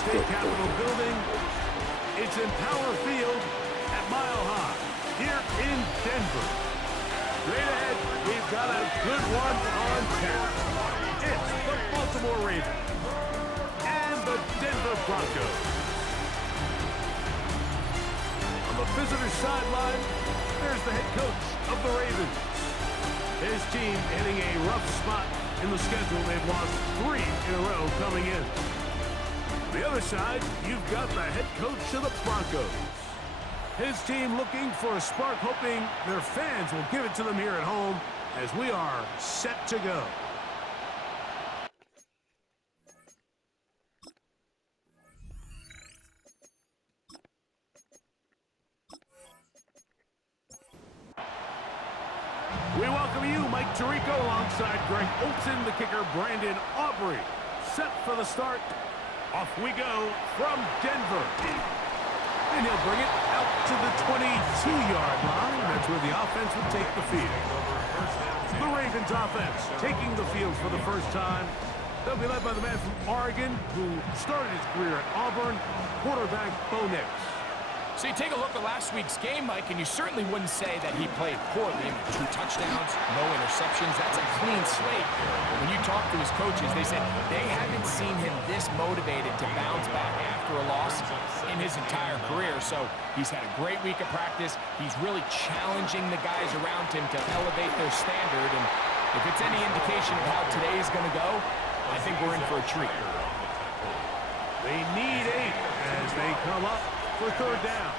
state capitol building. It's in Power Field at Mile High here in Denver. Straight ahead, we've got a good one on tap. It's the Baltimore Ravens and the Denver Broncos. On the visitor sideline, there's the head coach of the Ravens. His team hitting a rough spot in the schedule. They've lost 3 in a row coming in. On the other side, you've got the head coach of the Broncos. His team looking for a spark, hoping their fans will give it to them here at home as we are set to go. We welcome you, Mike Tirico, alongside Greg Olson, the kicker, Brandon Aubrey. Set for the start. Off we go from Denver. And he'll bring it out to the 22-yard line. That's where the offense will take the field. The Ravens offense taking the field for the first time. They'll be led by the man from Oregon who started his career at Auburn, quarterback Bo Nix. So you take a look at last week's game, Mike, and you certainly wouldn't say that he played poorly. 2 touchdowns, no interceptions. That's a clean slate. When you talk to his coaches, they said they haven't seen him this motivated to bounce back after a loss in his entire career. So he's had a great week of practice. He's really challenging the guys around him to elevate their standard. And if it's any indication of how today is going to go, I think we're in for a treat. They need 8 as they come up for 3rd down.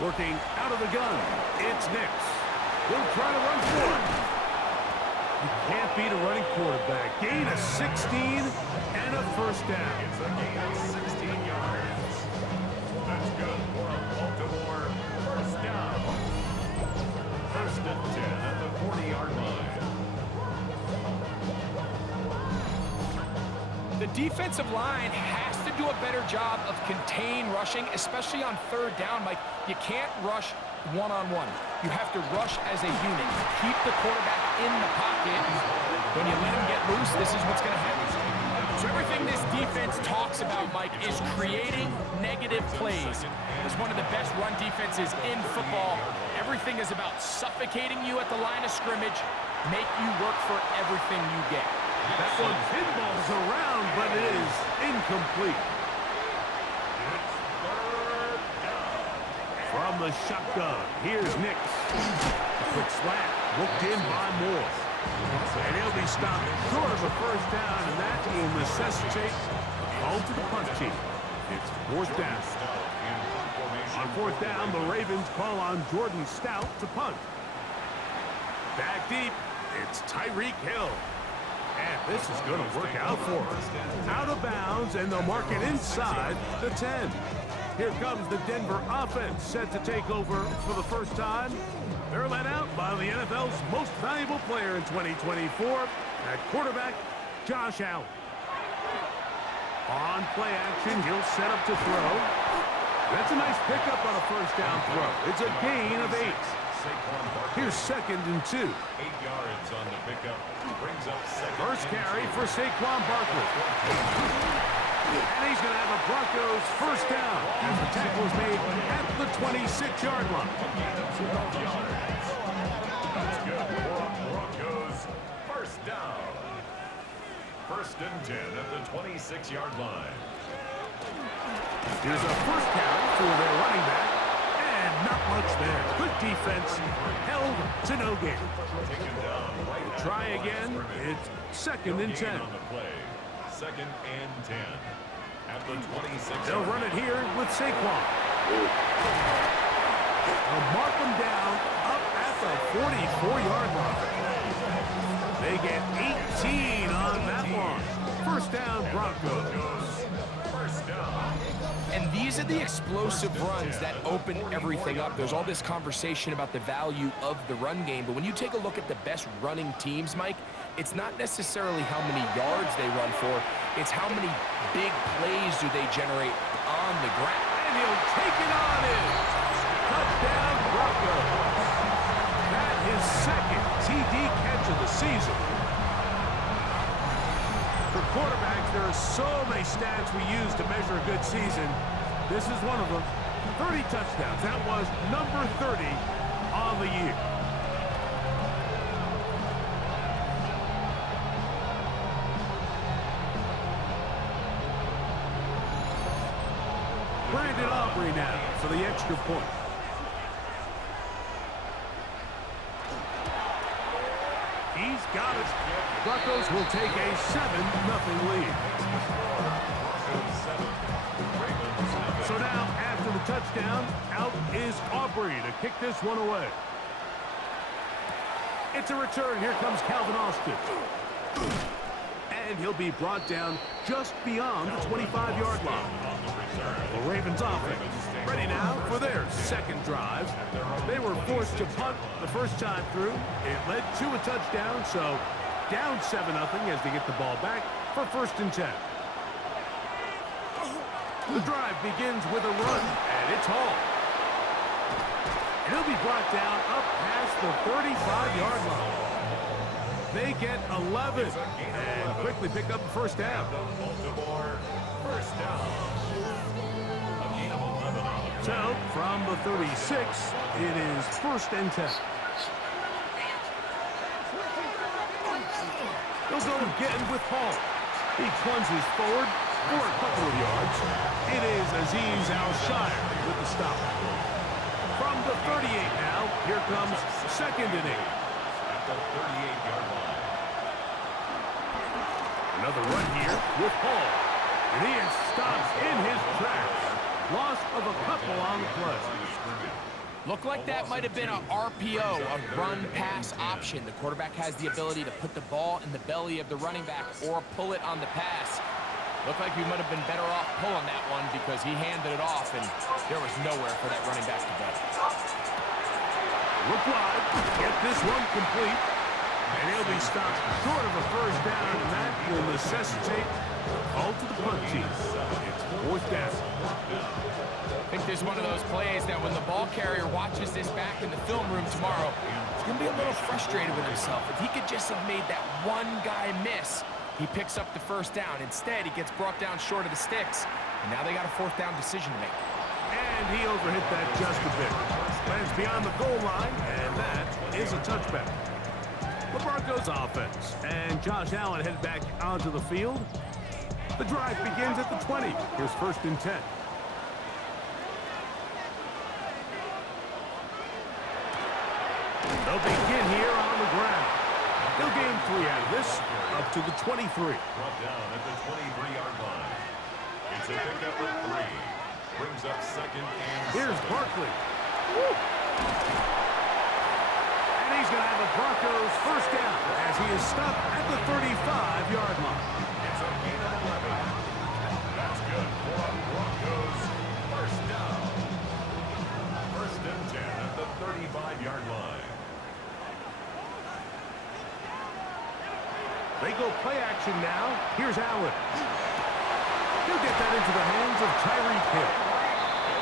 Working out of the gun, it's Nix. He'll try to run for it. You can't beat a running quarterback. Gain of 16 and a first down. It's a gain of 16 yards. That's good for a Baltimore first down. 1st and 10 at the 40-yard line. The defensive line has to do a better job of contain rushing, especially on 3rd down. Mike, you can't rush one-on-one. You have to rush as a unit. Keep the quarterback in the pocket. When you let him get loose, this is what's going to happen. So everything this defense talks about, Mike, is creating negative plays. It's one of the best run defenses in football. Everything is about suffocating you at the line of scrimmage, make you work for everything you get. That one pinballs around, but it is incomplete. From the shotgun, here's Nix. A quick slant, looked in by Moore. And he'll be stopped short of a first down, and that will necessitate a call to the punt team. It's 4th down. On 4th down, the Ravens call on Jordan Stout to punt. Back deep, it's Tyreek Hill. And this is going to work out for him. Out of bounds, and they'll mark it inside the 10. Here comes the Denver offense, set to take over for the first time. They're led out by the NFL's most valuable player in 2024, at quarterback Josh Allen. On play action, he'll set up to throw. That's a nice pickup on a first down throw. It's a gain of 8. Here's 2nd and 2. 8 yards on the pickup. Brings up 2nd. First carry for Saquon Barkley. And he's going to have a Broncos first down as the tackle is made at the 26-yard line. That's good for Broncos first down. 1st and 10 at the 26-yard line. Here's a first carry for their running back. And not much there. Good defense. Held to no gain. We'll try again. It's 2nd and 10. 2nd and 10. At the 26. They'll run it here with Saquon. They'll mark them down up at the 44-yard line. They get 18 on that one. First down, Broncos. First down. And these are the explosive runs that open everything up. There's all this conversation about the value of the run game, but when you take a look at the best running teams, Mike, it's not necessarily how many yards they run for, it's how many big plays do they generate on the ground. And he'll take it on in. Touchdown, Broncos. That is 2nd TD catch of the season. For quarterbacks, there are so many stats we use to measure a good season. This is one of them. 30 touchdowns. That was number 30 on the year. Brandon Aubrey now for the extra point. He's got it. Broncos will take a 7-0 lead. So now, after the touchdown, out is Aubrey to kick this one away. It's a return. Here comes Calvin Austin. And he'll be brought down just beyond the 25-yard line. The Ravens offense ready now for their second drive. They were forced to punt the first time through. It led to a touchdown, so down 7-0 as they get the ball back for 1st and 10. The drive begins with a run, and it's Hall. And he'll be brought down up past the 35-yard line. They get 11 and quickly pick up the first down. So, from the 36, it is 1st and 10. They'll go again with Hall. He plunges forward for a couple of yards. It is Azeez Al-Shire with the stop. From the 38 now, here comes 2nd and 8. At the 38-yard line. Another run here with Hall. And he is stopped in his tracks. Loss of a couple on the play. Looked like that might have been an RPO, a run-pass option. The quarterback has the ability to put the ball in the belly of the running back or pull it on the pass. Looked like we might have been better off pulling that one because he handed it off, and there was nowhere for that running back to go. Look wide, get this one complete, and he'll be stopped short of a first down, and that will necessitate a call to the punt team. It's 4th down. I think this is one of those plays that when the ball carrier watches this back in the film room tomorrow, he's going to be a little frustrated with himself. If he could just have made that one guy miss, he picks up the first down. Instead, he gets brought down short of the sticks, and now they got a 4th down decision to make. And he overhit that just a bit. Lands beyond the goal line, and that is a touchback. The Broncos offense, and Josh Allen headed back onto the field. The drive begins at the 20. Here's 1st and 10. They'll begin here on the ground. They'll gain 3 out of this, up to the 23. Brought down at the 23-yard line. It's a pickup of 3. Brings up 2nd and 7. Here's Barkley. Woo. And he's going to have a Broncos first down as he is stopped at the 35-yard line. It's a gain of 11. That's good for a Broncos first down. 1st and 10 at the 35-yard line. They go play action now. Here's Allen. He'll get that into the hands of Tyreek Hill.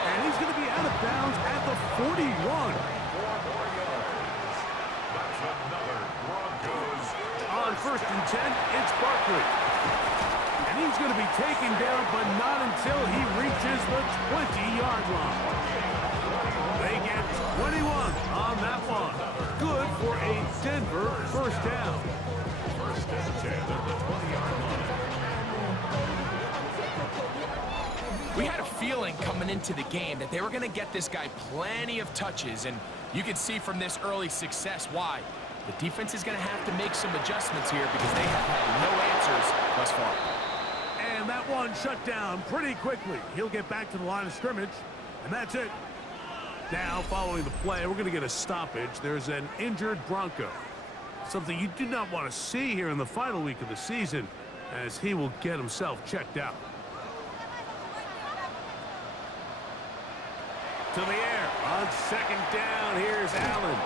And he's going to be out of bounds at the 41. 4 more yards. That's another Broncos. On 1st and 10, it's Barkley. And he's going to be taken down, but not until he reaches the 20-yard line. They get 21 on that one. Good for a Denver first down. 1st and 10 at the 20-yard line. We had a feeling coming into the game that they were going to get this guy plenty of touches, and you can see from this early success why. The defense is going to have to make some adjustments here because they have had no answers thus far. And that one shut down pretty quickly. He'll get back to the line of scrimmage, and that's it. Now, following the play, we're going to get a stoppage. There's an injured Bronco. Something you do not want to see here in the final week of the season, as he will get himself checked out. To the air on 2nd down. Here's Allen.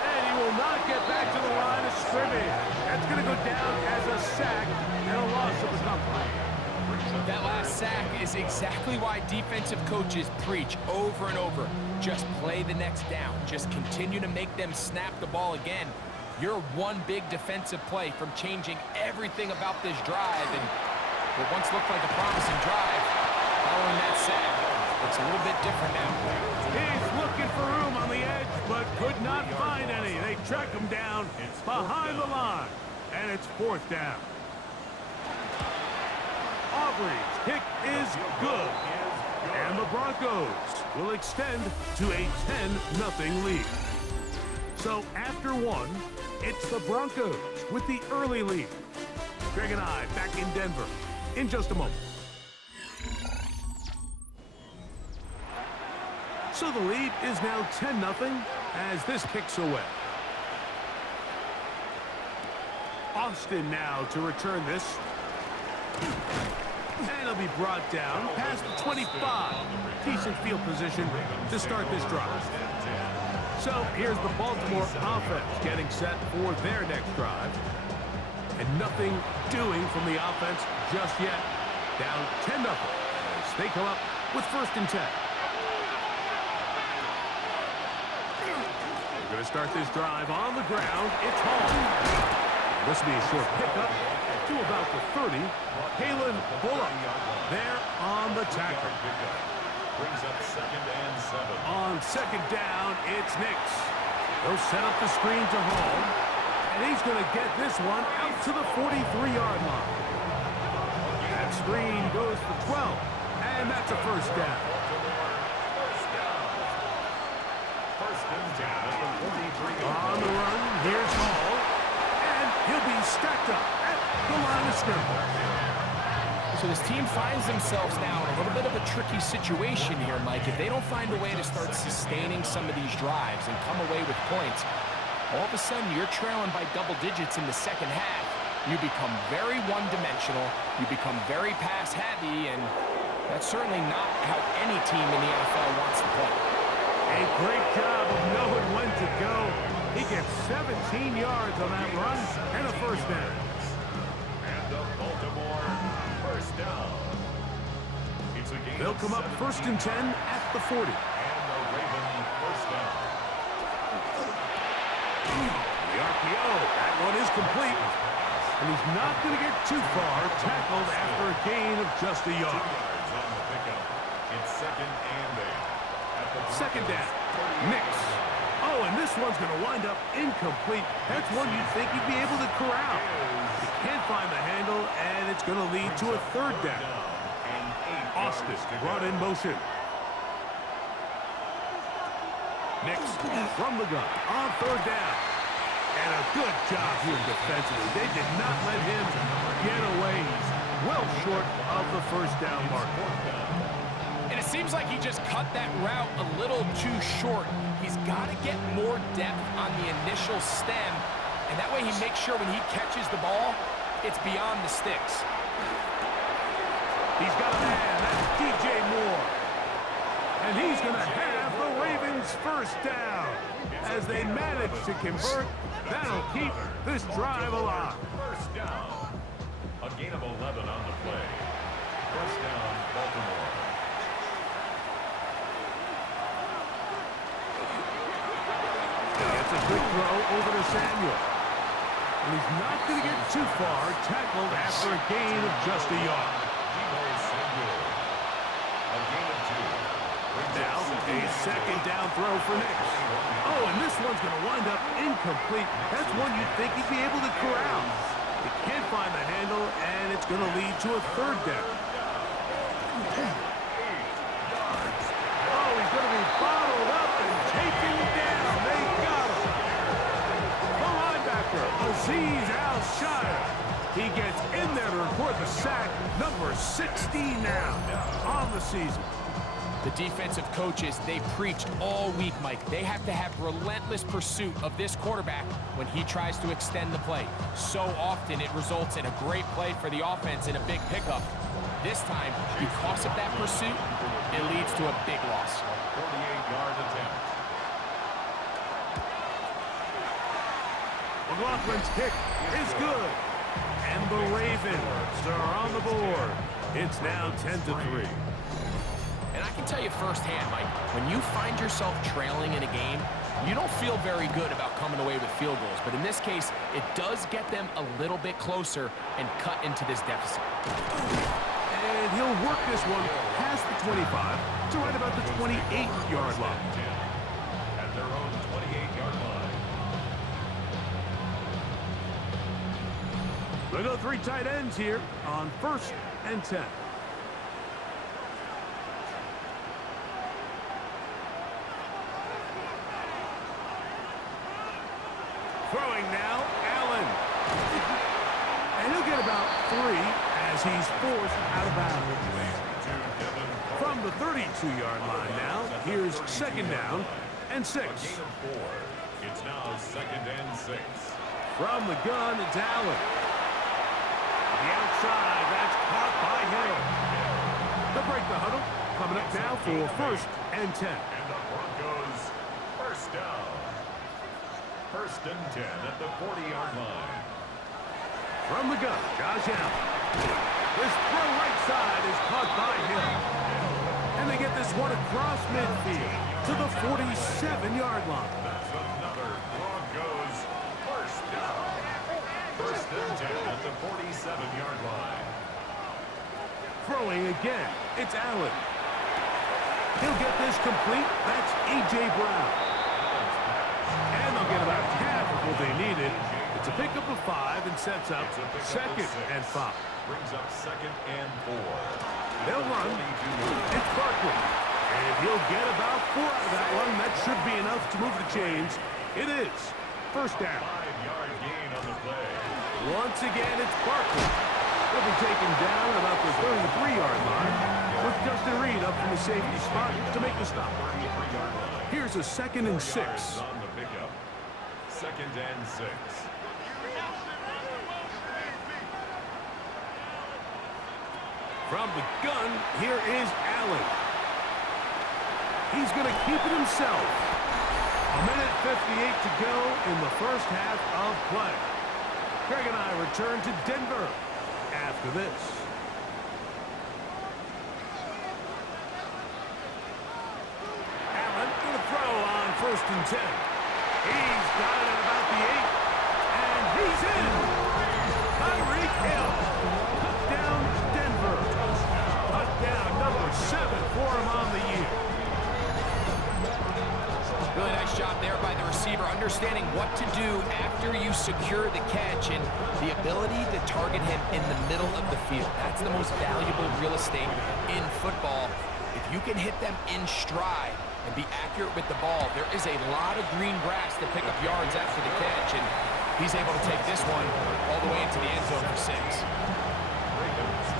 And he will not get back to the line of scrimmage. That's going to go down as a sack and a loss of the couple. That last sack is exactly why defensive coaches preach over and over. Just play the next down. Just continue to make them snap the ball again. You're one big defensive play from changing everything about this drive, and what once looked like a promising drive, following that sack, looks a little bit different now. He's looking for room on the edge, but could not find any. They track him down behind the line, and it's 4th down. Aubrey's kick is good, and the Broncos will extend to a 10-0 lead. So after one, it's the Broncos with the early lead. Greg and I back in Denver in just a moment. So the lead is now 10-0 as this kicks away. Austin now to return this. And it'll be brought down past the 25. Decent field position to start this drive. So here's the Baltimore offense getting set for their next drive. And nothing doing from the offense just yet. Down 10-0 as they come up with 1st and 10. We're going to start this drive on the ground. It's home. This will be a short pickup to about the 30. Kalen Bullock there on the tackle. Brings up 2nd and 7. On 2nd down, it's Nix. He'll set up the screen to Hall. And he's going to get this one out to the 43-yard line. That screen goes for 12. And that's a 1st down. First and 10 at the 43. On the run, here's Hall. And he'll be stacked up at the line of scrimmage. So this team finds themselves now in a little bit of a tricky situation here, Mike. If they don't find a way to start sustaining some of these drives and come away with points, all of a sudden you're trailing by double digits in the 2nd half. You become very one-dimensional, you become very pass-heavy, and that's certainly not how any team in the NFL wants to play. A great job of knowing when to go. He gets 17 yards on that run and a 1st down. And the Baltimore 1st down. It's a gain. They'll come up 1st and 10 at the 40. And the Raven 1st down. The RPO, that one is complete. And he's not going to get too far, tackled after a gain of just a 2 yard. yards on the pickup. It's 2nd and 8. At the 2nd down, Nix. Oh, and this one's going to wind up incomplete. That's one you'd think you'd be able to corral. He can't find the handle, and it's going to lead to a 3rd down. Austin brought in motion. Nix from the gun on 3rd down. And a good job here defensively. They did not let him get away. He's well short of the 1st down marker. And it seems like he just cut that route a little too short. He's got to get more depth on the initial stem, and that way he makes sure when he catches the ball, it's beyond the sticks. He's got a man. That's DJ Moore. And he's going to have the Ravens 1st down. As they manage to convert, that'll keep this drive alive. 1st down. A gain of 11 on the play. 1st down, Baltimore. It's a quick throw over to Samuel. And he's not going to get too far, tackled after a gain of just a yard. A gain of 2. Now, a 2nd down throw for Nix. Oh, and this one's going to wind up incomplete. That's one you'd think he'd be able to corral. He can't find the handle, and it's going to lead to a 3rd down. Oh, he's going to be bottled up and taken down. They got him. The linebacker, Azeez Al-Shire. He gets in there to record the sack, number 16 now on the season. The defensive coaches, they preached all week, Mike. They have to have relentless pursuit of this quarterback when he tries to extend the play. So often it results in a great play for the offense and a big pickup. This time, because of that pursuit, it leads to a big loss. 48-yard attempt. McLaughlin's kick is good. And the Ravens are on the board. It's now 10-3. And I can tell you firsthand, Mike, when you find yourself trailing in a game, You don't feel very good about coming away with field goals, but in this case, it does get them a little bit closer and cut into this deficit. And he'll work this one past the 25 to right about the 28-yard line. At their own 28-yard line. They go 3 tight ends here on 1st and 10. Throwing now, Allen. And he'll get about 3 as he's forced out of bounds. From the 32-yard line now, here's 2nd down and 6. It's now 2nd and 6. From the gun, it's Allen. The outside, that's caught by Hill. They'll break the huddle. Coming up now for 1st and 10. And the Broncos, 1st down. 1st and 10 at the 40-yard line. From the gun, Josh Allen. This throw right side is caught by Hill. And they get this one across midfield to the 47-yard line. That's another Broncos 1st down. 1st and 10 at the 47-yard line. Throwing again, it's Allen. He'll get this complete. That's A.J. Brown. And they'll get about half of what they needed. It's a pickup of 5 and sets up 2nd and 5. Brings up 2nd and 4. They'll run. It's Barkley. And he'll get about 4 out of that one. That should be enough to move the chains. It is 1st down. 5-yard gain on the play. Once again, it's Barkley. He'll be taken down about the 33-yard line with Justin Reed up from the safety spot to make the stop. 33-yard line. Here's a 2nd and 6. On the pickup. 2nd and 6. From the gun, here is Allen. He's going to keep it himself. 1:58 to go in the 1st half of play. Greg and I return to Denver after this. Allen going to throw on 1st and 10. He's got it at about the 8. And he's in. Tyreek Hill. Touchdown, Denver. Touchdown number 7 for him on the year. Really nice job there by the receiver, understanding what to do after you secure the catch and the ability to target him in the middle of the field. That's the most valuable real estate in football. If you can hit them in stride and be accurate with the ball, there is a lot of green grass to pick up yards after the catch, and he's able to take this one all the way into the end zone for 6.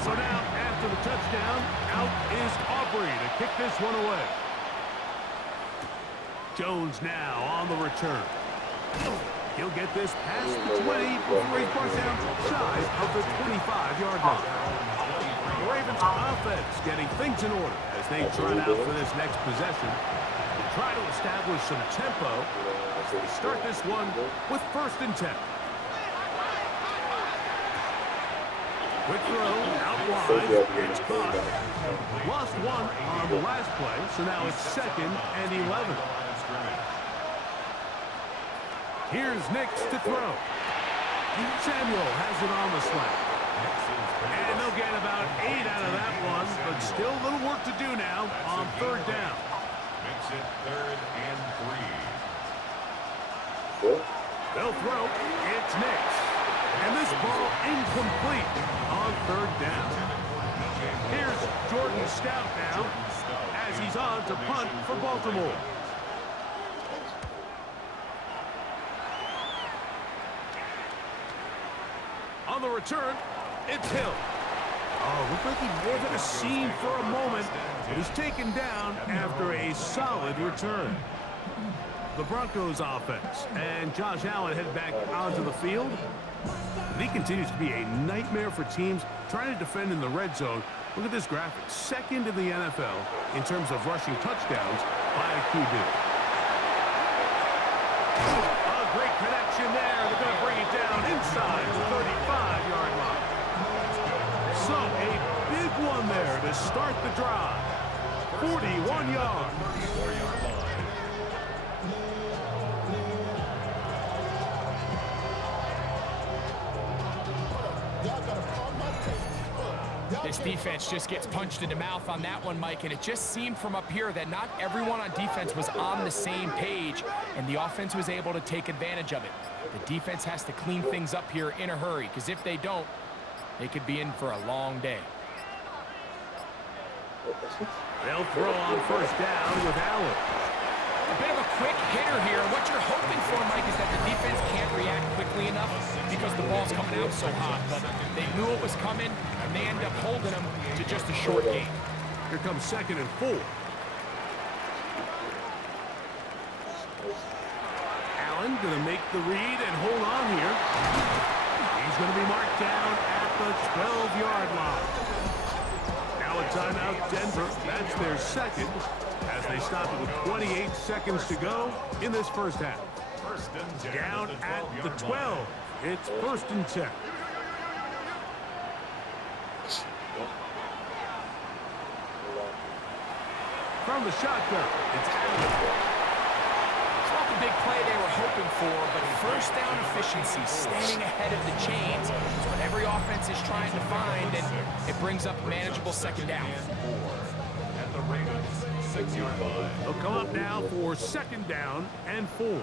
So now, after the touchdown, out is Aubrey to kick this one away. Jones now on the return. He'll get this past the 20 before he's brought down shy of the 25-yard line. The Ravens offense getting things in order as they trot out for this next possession. They try to establish some tempo as they start this one with 1st and 10. Quick throw, out wide, it's caught. Lost 1 on the last play, so now it's 2nd and 11. Here's Nix to throw. Samuel has it on the slant. And they'll get about 8 out of that one, but still a little work to do now on 3rd down. Makes it 3rd and 3. They'll throw. It's Nix. And this ball incomplete on 3rd down. Here's Jordan Stout now as he's on to punt for Baltimore. On the return, it's Hill. Oh, looked like he may have had a seam for a moment, but he's taken down after a solid return. The Broncos offense and Josh Allen head back onto the field. And he continues to be a nightmare for teams trying to defend in the red zone. Look at this graphic. 2nd in the NFL in terms of rushing touchdowns by a QB. A great connection there. They're going to bring it down inside the 35-yard line. So a big one there to start the drive. 41 yards. This defense just gets punched in the mouth on that one, Mike, and it just seemed from up here that not everyone on defense was on the same page, and the offense was able to take advantage of it. The defense has to clean things up here in a hurry, because if they don't, they could be in for a long day. They'll throw on first down with Allen. A bit of a quick hitter here. What you're hoping for, Mike, is that the defense can't react quickly enough because the ball's coming out so hot. But they knew it was coming, and they end up holding them to just a short gain. Here comes 2nd and 4. Allen going to make the read and hold on here. He's going to be marked down at the 12-yard line. Now a timeout, Denver. That's their second, as they stop it with 28 seconds to go in this first half. Down at the 12. It's 1st and 10. From the shotgun, it's Allen. It's not the big play they were hoping for, but first down efficiency, staying ahead of the chains, is what every offense is trying to find, and it brings up a manageable 2nd down. At the Ravens 6-yard line. They'll come up now for 2nd down and 4.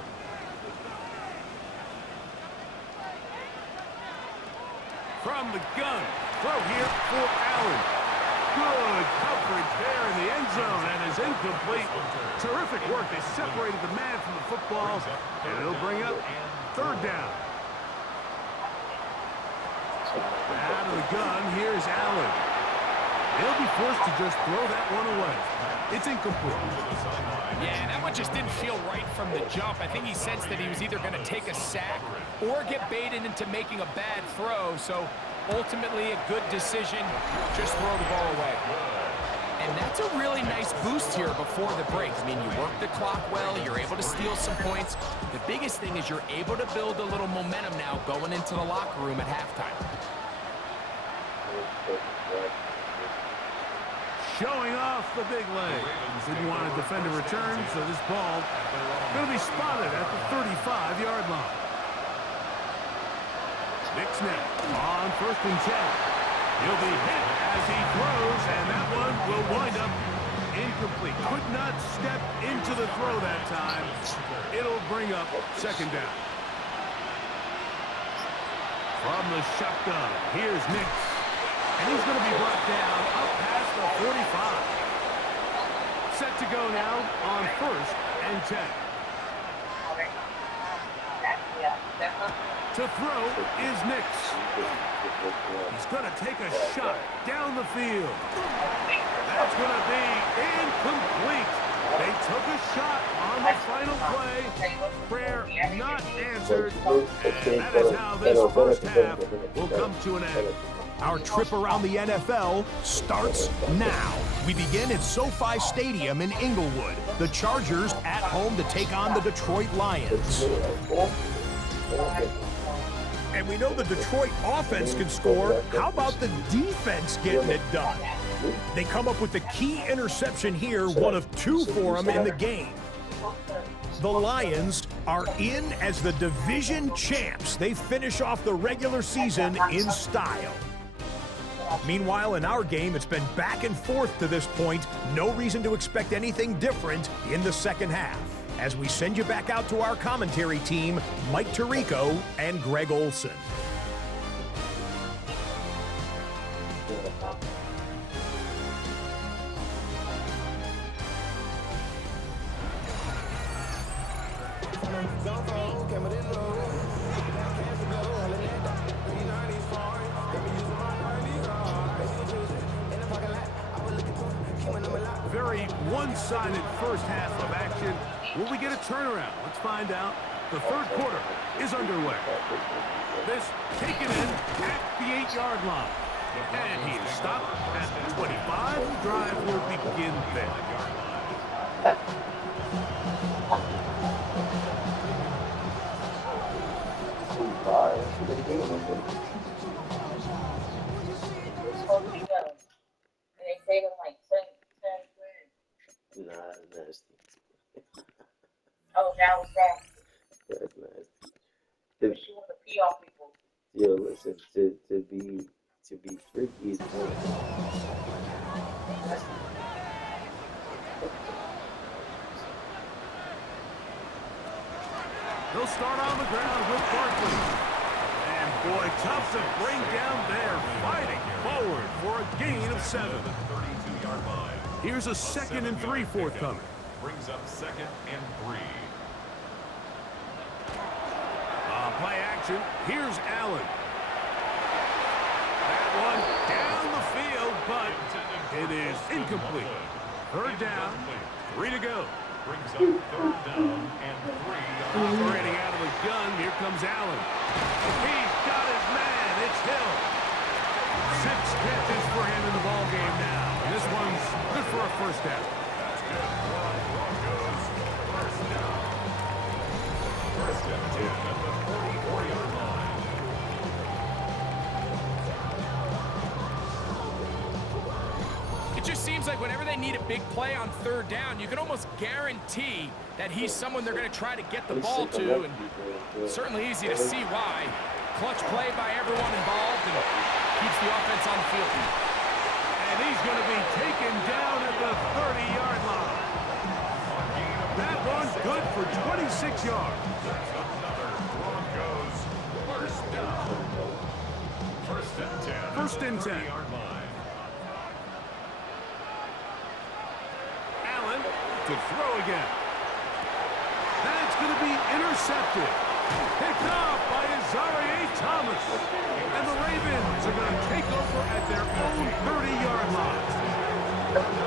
From the gun, throw here for Allen. Good coverage there in the end zone, and is incomplete. Terrific work. They separated the man from the football, and it'll bring up 3rd down. Out of the gun, here's Allen. He'll be forced to just throw that one away. It's incomplete. Yeah, that one just didn't feel right from the jump. I think he sensed that he was either going to take a sack or get baited into making a bad throw. So ultimately a good decision, just throw the ball away. And that's a really nice boost here before the break. I mean, you work the clock well, you're able to steal some points. The biggest thing is you're able to build a little momentum now going into the locker room at halftime. Showing off the big leg. Didn't want to defend a return, so this ball going to be spotted at the 35-yard line. Nick's net on 1st and 10. He'll be hit as he throws, and that one will wind up incomplete. Could not step into the throw that time. It'll bring up 2nd down. From the shotgun, here's Nix. And he's going to be brought down up past the 45. Set to go now on 1st and 10. To throw is Nix. He's going to take a shot down the field. That's going to be incomplete. They took a shot on the final play. Prayer not answered. And that is how this first half will come to an end. Our trip around the NFL starts now. We begin at SoFi Stadium in Inglewood. The Chargers at home to take on the Detroit Lions. And we know the Detroit offense can score. How about the defense getting it done? They come up with the key interception here, one of 2 for them in the game. The Lions are in as the division champs. They finish off the regular season in style. Meanwhile, in our game, it's been back and forth to this point. No reason to expect anything different in the second half. As we send you back out to our commentary team, Mike Tirico and Greg Olson. Very one-sided first half of action. Will we get a turnaround? Let's find out. The 3rd quarter is underway. This taken in at the 8-yard line. And he is stopped at the 25. The drive will begin there. Nah, that's nasty. Oh, that was wrong. That's nasty. She want to pee on people. Yo, listen, to be to be freaky is one. They'll start on the ground with Barkley. And boy, tough to bring down there, fighting forward for a gain of 7. 32-yard line. Here's a 2nd and 3 forthcoming. Brings up 2nd and 3. Play action. Here's Allen. That one down the field, but it is incomplete. 3rd down, 3 to go. Brings up 3rd down and 3. Operating out of the gun, here comes Allen. He's got his man. It's Hill. 6 catches for him in the ball game now. And this one's good for a 1st down. That's good for our Broncos. 1st down. 1st and 10 at the 44-yard line. It just seems like whenever they need a big play on 3rd down, you can almost guarantee that he's someone they're going to try to get the ball to, and certainly easy to see why. Clutch play by everyone involved and keeps the offense on the field. And he's going to be taken down at the 30-yard line. That one's good for 26 yards. That's another Broncos 1st down. 1st and 10. 1st and 10. 30-yard line. Allen to throw again. That's going to be intercepted. Picked off by Azareye'h Thomas. And the Ravens are going to take over at their own 30-yard line.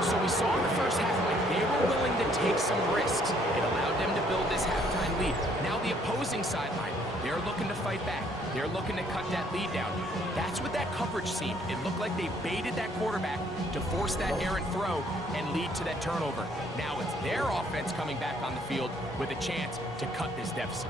So we saw in the first half, like, they were willing to take some risks. It allowed them to build this halftime lead. Now the opposing sideline, they're looking to fight back. They're looking to cut that lead down. That's what that coverage seemed. It looked like they baited that quarterback to force that errant throw and lead to that turnover. Now it's their offense coming back on the field with a chance to cut this deficit.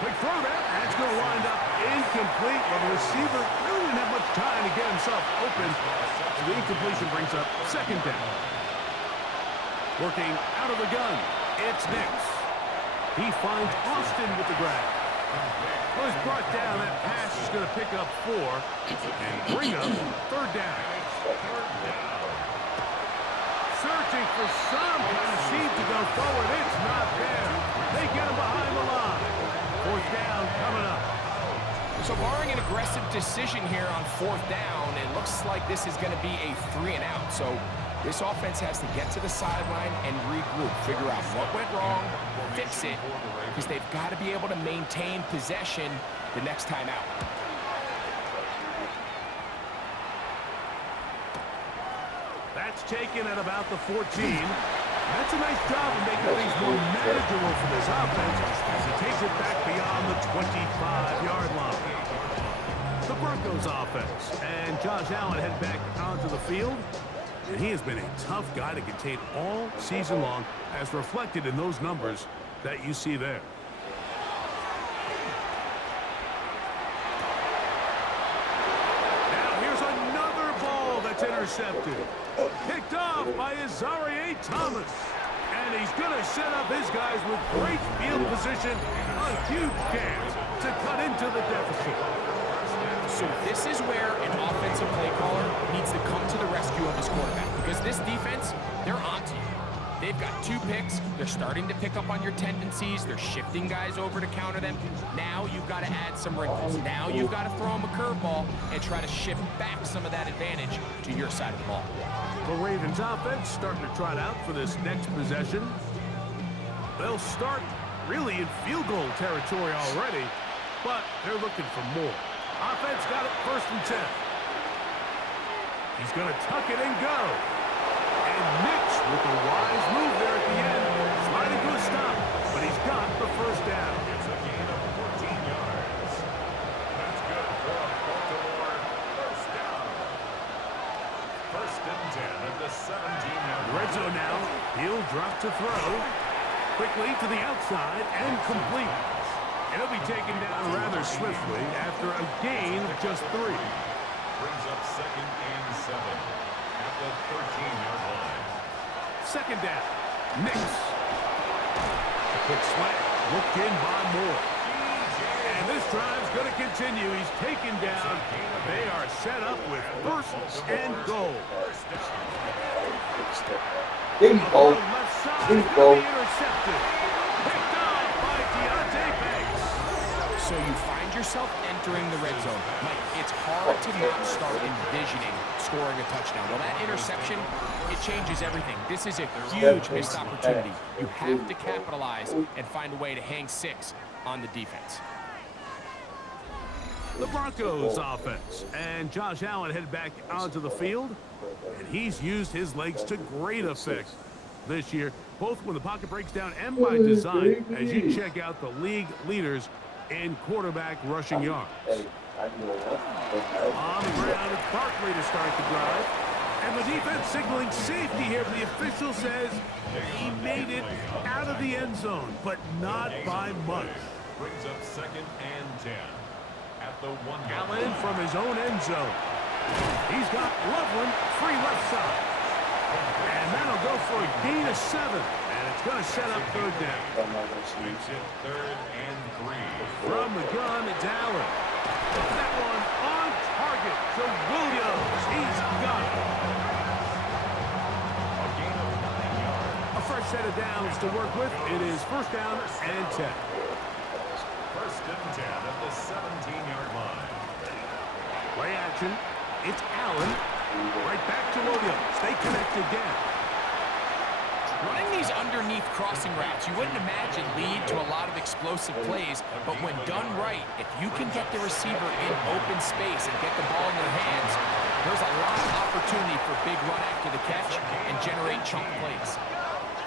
Quick throw there. That's going to wind up incomplete. Well, the receiver really didn't have much time to get himself open. So the incompletion brings up 2nd down. Working out of the gun, it's Nix. He finds Austin with the grab. Well, he's brought down. That pass is going to pick up 4 and bring up 3rd down. Searching for some kind of seed to go forward. It's not there. They get him behind the line. 4th down coming up. So barring an aggressive decision here on 4th down, it looks like this is going to be a 3 and out. So this offense has to get to the sideline and regroup, figure out what went wrong, fix it, because they've got to be able to maintain possession the next time out. That's taken at about the 14. That's a nice job of making things more manageable for this offense as he takes it back beyond the 25-yard line. The Broncos offense, and Josh Allen head back onto the field. And he has been a tough guy to contain all season long, as reflected in those numbers that you see there. Now here's another ball that's intercepted. Picked off by Azareye'h Thomas. And he's going to set up his guys with great field position. A huge chance to cut into the deficit. So this is where an offensive play caller needs to come to the rescue of his quarterback, because this defense, they're onto you. They've got 2 picks. They're starting to pick up on your tendencies. They're shifting guys over to counter them. Now you've got to add some wrinkles. Now you've got to throw them a curveball and try to shift back some of that advantage to your side of the ball. The Ravens offense starting to trot out for this next possession. They'll start really in field goal territory already, but they're looking for more. Offense got it 1st and 10. He's going to tuck it and go. And Mitch with a wise move there at the end. Sliding to a stop, but he's got the 1st down. It's a gain of 14 yards. That's good for a Baltimore 1st down. 1st and 10 at the 17-yard line. Red zone now. He'll drop to throw. Quickly to the outside and complete. It'll be taken down rather swiftly after a gain of just 3. Brings up 2nd and 7 at the 13-yard line. Second down. Nix. A quick slant. Looked in by Moore. And this drive's going to continue. He's taken down. They are set up with 1st and goal. There you go. Left side, There you gonna go. be intercepted. Picked off by Deontay Banks. So you find yourself entering the red zone. Mike, it's hard to not start envisioning scoring a touchdown. Well, that interception, it changes everything. This is a huge missed opportunity. You have to capitalize and find a way to hang 6 on the defense. The Broncos offense. And Josh Allen headed back onto the field. And he's used his legs to great effect this year, both when the pocket breaks down and by design, as you check out the league leaders in quarterback rushing yards. On the ground, it's Barkley to start the drive. And the defense signaling safety here. The official says he made it out of the end zone, but not by much. Brings up 2nd and 10 at the 1-yard Allen line. from his own end zone. He's got Loveland free left side. And that'll go for a gain of 7. And it's going to set up 3rd down. Makes it 3rd and 3. From the gun, it's Allen. That one on target to Williams. He's got it. A gain of 9 yards. A fresh set of downs to work with. It is 1st down and 10. 1st and 10 at the 17-yard line. Play action. It's Allen. Right back to Williams. They connect again. Running these underneath crossing routes, you wouldn't imagine lead to a lot of explosive plays, but when done right, if you can get the receiver in open space and get the ball in their hands, there's a lot of opportunity for big run after the catch and generate chunk plays.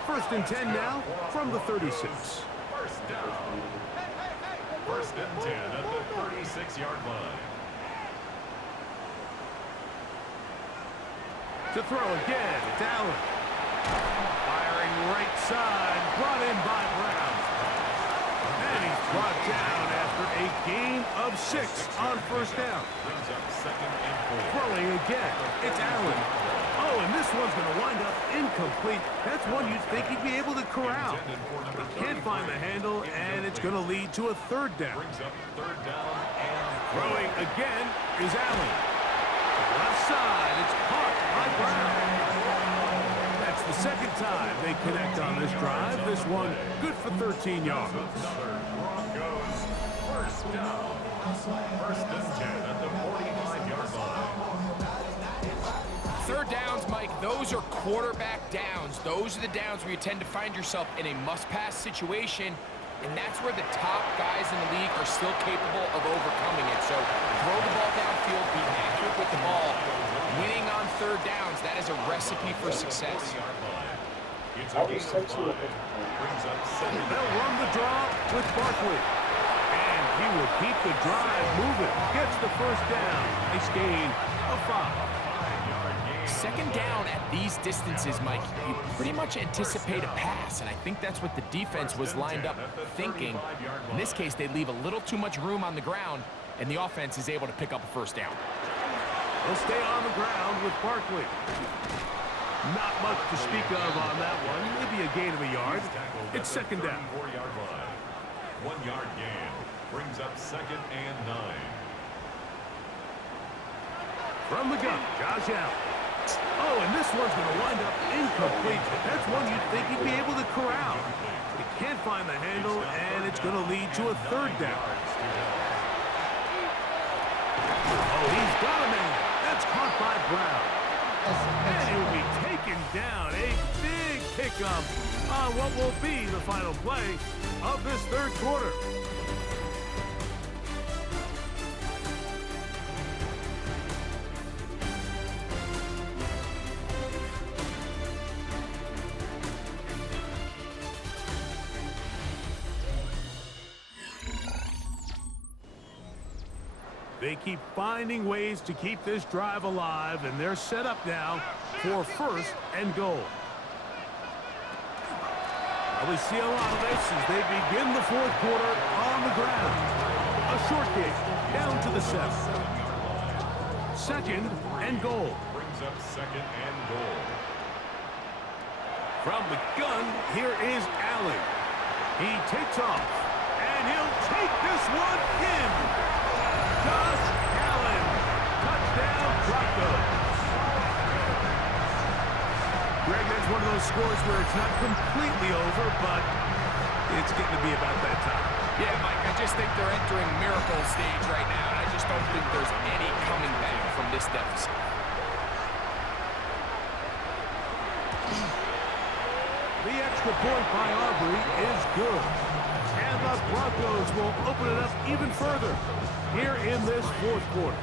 1st and 10 now from the 36. 1st down. 1st and 10 at the 36-yard line. To throw again, it's Allen. Firing right side, brought in by Brown. And he's brought down after a gain of 6 on 1st down. Brings up 2nd and 4. Throwing again, it's Allen. Oh, and this one's going to wind up incomplete. That's one you'd think he'd be able to corral. He can't find the handle, and it's going to lead to a 3rd down. Brings up 3rd down and Throwing again is Allen. Left side, it's caught by Brown. That's the 2nd time they connect on this drive. This one good for 13 yards. another Broncos 1st down. 1st and 10 at the 45-yard line. 3rd downs, Mike, those are quarterback downs. Those are the downs where you tend to find yourself in a must-pass situation, and that's where the top guys in the league are still capable of overcoming it. So throw the ball downfield, be accurate with the ball. Winning on 3rd downs, that is a recipe for success. It's a gain of 5. Brings up 7. They'll run the draw with Barkley. And he will keep the drive moving. Gets the 1st down. Nice gain of 5. 2nd down at these distances, Mike, you pretty much anticipate a pass, and I think that's what the defense was lined up thinking. In this case, they leave a little too much room on the ground, and the offense is able to pick up a 1st down. They'll stay on the ground with Barkley. Not much to speak of on that one. Maybe a gain of a yard. It's 2nd down. 4-yard line. 1-yard gain. Brings up 2nd and 9. From the gun, Josh Allen. Oh, and this one's going to wind up incomplete. That's one you'd think he'd be able to corral. He can't find the handle, and it's going to lead to a 3rd down. Oh, he's got a man. That's caught by Brown. And he'll be taken down. A big pickup on what will be the final play of this 3rd quarter. They keep finding ways to keep this drive alive, and they're set up now for 1st and goal. Well, we see a lot of this as they begin the 4th quarter on the ground. A short game, down to the 7. Second and goal. Brings up second and goal. From the gun, here is Allen. He takes off, and he'll take this one in. Josh Allen. Touchdown, Broncos. Greg, that's one of those scores where it's not completely over, but it's getting to be about that time. Yeah, Mike, I just think they're entering miracle stage right now, and I just don't think there's any coming back from this deficit. The extra point by Aubrey is good. And the Broncos will open it up even further here in this fourth quarter.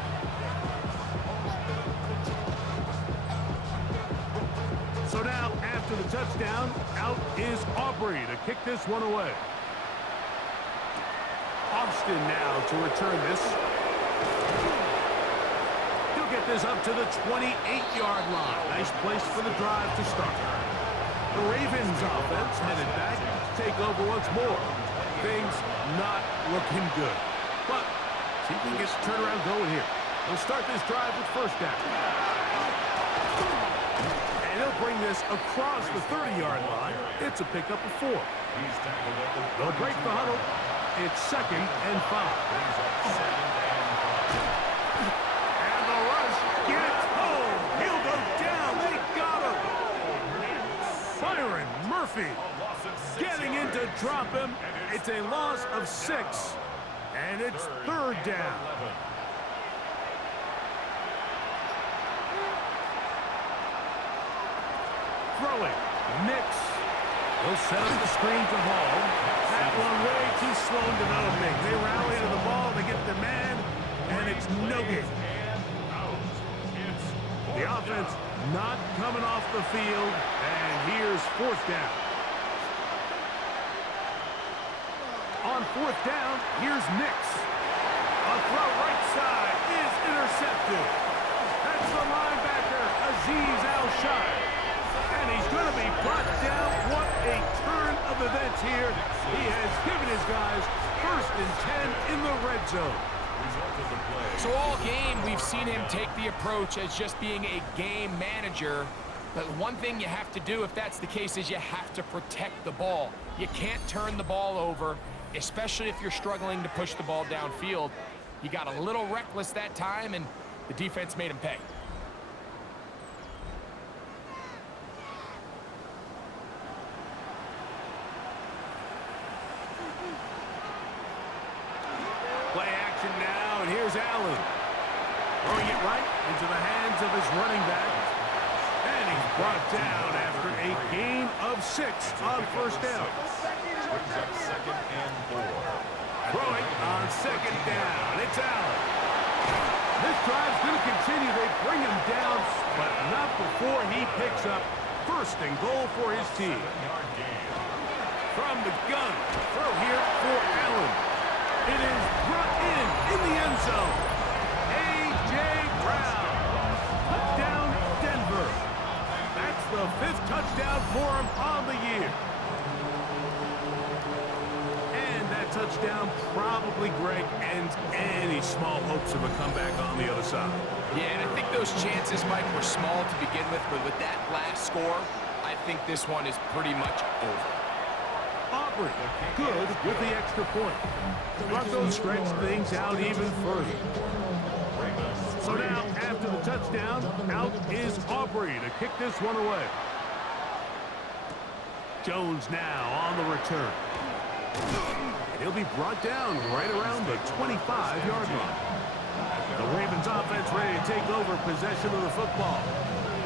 So now, after the touchdown, out is Aubrey to kick this one away. Austin now to return this. He'll get this up to the 28-yard line. Nice place for the drive to start. The Ravens offense headed back to take over once more. Things not looking good. But see if we can get the turnaround going here. They'll start this drive with first down. And he'll bring this across the 30-yard line. It's a pickup of 4. They'll break the huddle. It's second and 5. And the rush gets home. He'll go down. They got him. Byron Murphy getting in to drop him. It's a loss of 6. And it's third down. Throwing. Nix. He'll set up the screen to Hall. That one way too slow in developing. They rally to the ball, they get the man, and it's no good. The offense not coming off the field, and here's fourth down. On fourth down, here's Nix. A throw right side is intercepted. That's the linebacker, Azeez Al-Shai. And he's going to be brought down. What a turn of events here. He has given his guys first and 10 in the red zone. So all game, we've seen him take the approach as just being a game manager. But one thing you have to do if that's the case is you have to protect the ball. You can't turn the ball over, especially if you're struggling to push the ball downfield. He got a little reckless that time, and the defense made him pay. Play action now, and here's Allen. Throwing it right into the hands of his running back. And he's brought down after a gain of 6 on first down. Second and 4. Throwing on second down. It's Allen. This drive's going to continue. They bring him down, but not before he picks up first and goal for his team. From the gun, throw here for Allen. It is brought in the end zone. A.J. Brown. Touchdown, Denver. That's the 5th touchdown for him on the year. And that touchdown probably, Greg, ends any small hopes of a comeback on the other side. Yeah, and I think those chances, Mike, were small to begin with, but with that last score, I think this one is pretty much over. Aubrey, good with the extra point. The Broncos stretch things out even further. So now, after the touchdown, out is Aubrey to kick this one away. Jones now on the return. And he'll be brought down right around the 25-yard line. The Ravens offense ready to take over possession of the football.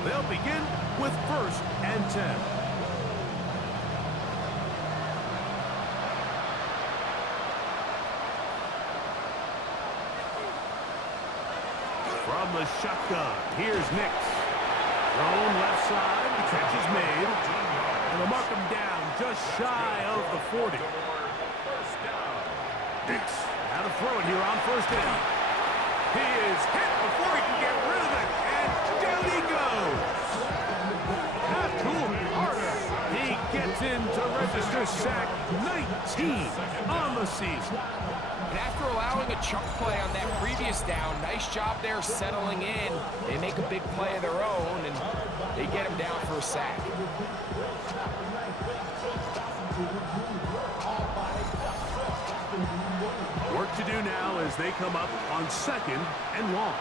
They'll begin with first and 10. From the shotgun, here's Nix. Thrown left side, the catch is made. And they'll mark him down just shy of the 40. Nix, how to throw it here on first down. He is hit before he can get rid of it, and down he goes. Not cool, harder. He gets comes in to register sack 19 on the season. And after allowing a chunk play on that previous down, nice job there settling in. They make a big play of their own, and they get him down for a sack. Work to do now as they come up on 2nd and long.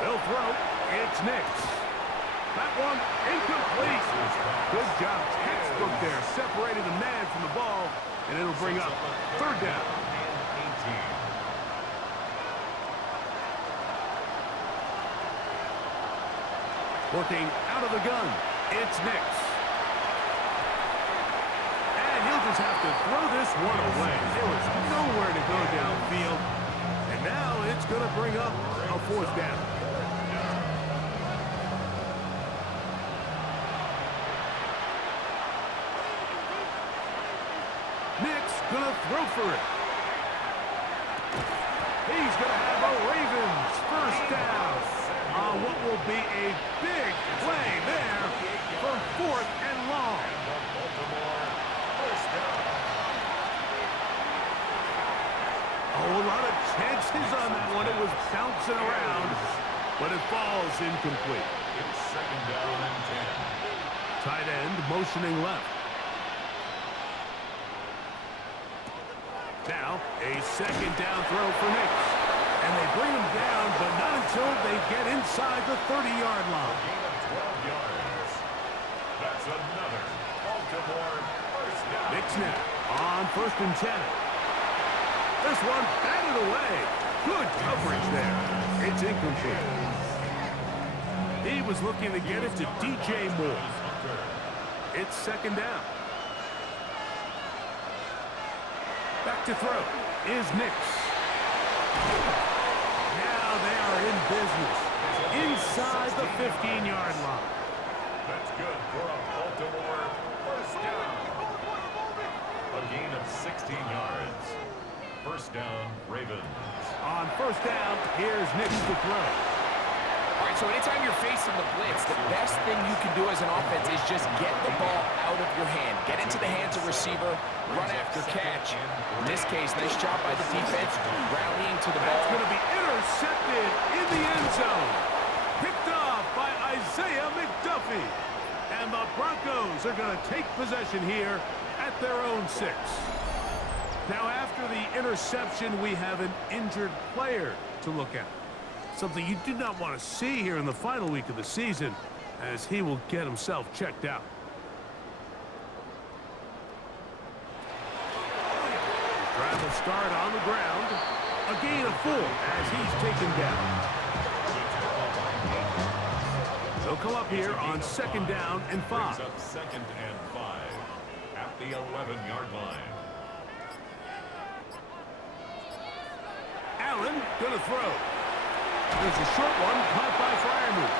They'll throw. It's Nix. That one incomplete. Good job, textbook there, separating the man from the ball, and it'll bring up 3rd down. Working out of the gun, it's Nix. And he'll just have to throw this one away. There was nowhere to go downfield, and now it's going to bring up a 4th down. Gonna throw for it. He's gonna have a Ravens 1st down on what will be a big play there for 4th and long. Oh, a lot of chances on that one. It was bouncing around, but it falls incomplete. It's 2nd down and 10. Tight end motioning left. Now, a 2nd down throw for Nix. And they bring him down, but not until they get inside the 30-yard line. Gain of 12 yards. That's another Baltimore 1st down. Nix now on 1st and 10. This one batted away. Good coverage there. It's incomplete. He was looking to get it to DJ Moore. It's 2nd down. Back to throw is Nix. Now they are in business inside the 15-yard line. That's good for a Baltimore 1st down. A gain of 16 yards. 1st down, Ravens. On 1st down, here's Nix to throw. All right, so anytime you're facing the blitz, the best thing you can do as an offense is just get the ball out of your hand. Get into the hands of receiver, run after catch. In this case, nice job by the defense, rallying to the ball. That's going to be intercepted in the end zone. Picked off by Isaiah McDuffie. And the Broncos are going to take possession here at their own 6. Now, after the interception, we have an injured player to look at. Something you do not want to see here in the final week of the season, as he will get himself checked out. Drive will start on the ground. A gain of 4 as he's taken down. They'll come up here on 2nd down and 5. Brings up 2nd and 5 at the 11-yard line. Allen gonna throw. There's a short one caught by Freiermuth.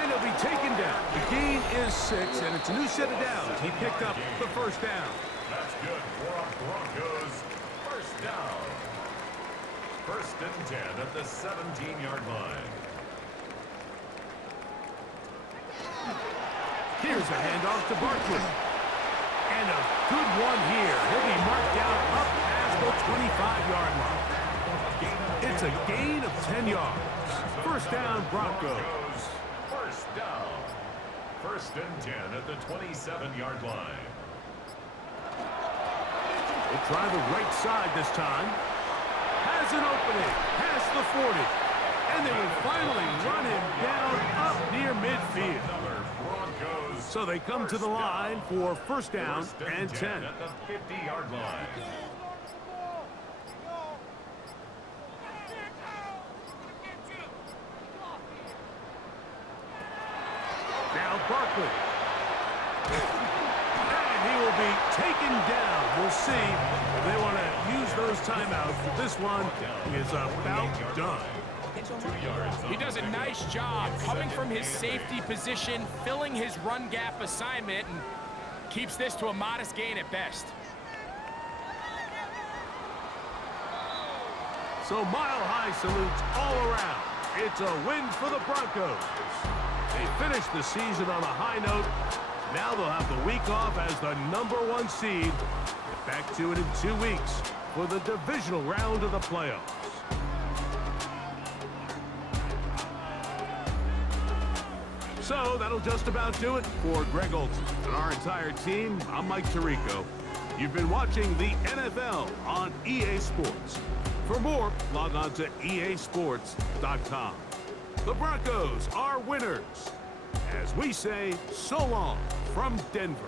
And he'll be taken down. The gain is 6, and it's a new set of downs. He picked up the 1st down. That's good for a Broncos 1st down. 1st and 10 at the 17-yard line. Here's a handoff to Barkley. And a good one here. He'll be marked down up past the 25-yard line. It's a gain of 10 yards. 1st down, Broncos. 1st down. 1st and 10 at the 27-yard line. They'll try the right side this time. Has an opening. Past the 40. And they will finally run him down up near midfield. So they come to the line for 1st down and 10. At the 50-yard line. Now Barkley. And he will be taken down. We'll see if they want to use those timeouts, but this one is about done. He does a nice job coming from his safety position, filling his run gap assignment, and keeps this to a modest gain at best. So mile-high salutes all around. It's a win for the Broncos. They They finished the season on a high note. Now they'll have the week off as the #1 seed. Get back to it in 2 weeks for the divisional round of the playoffs. So that'll just about do it for Greg Olson and our entire team. I'm Mike Tirico. You've been watching the NFL on EA Sports. For more, log on to easports.com. The Broncos are winners. As we say, so long from Denver.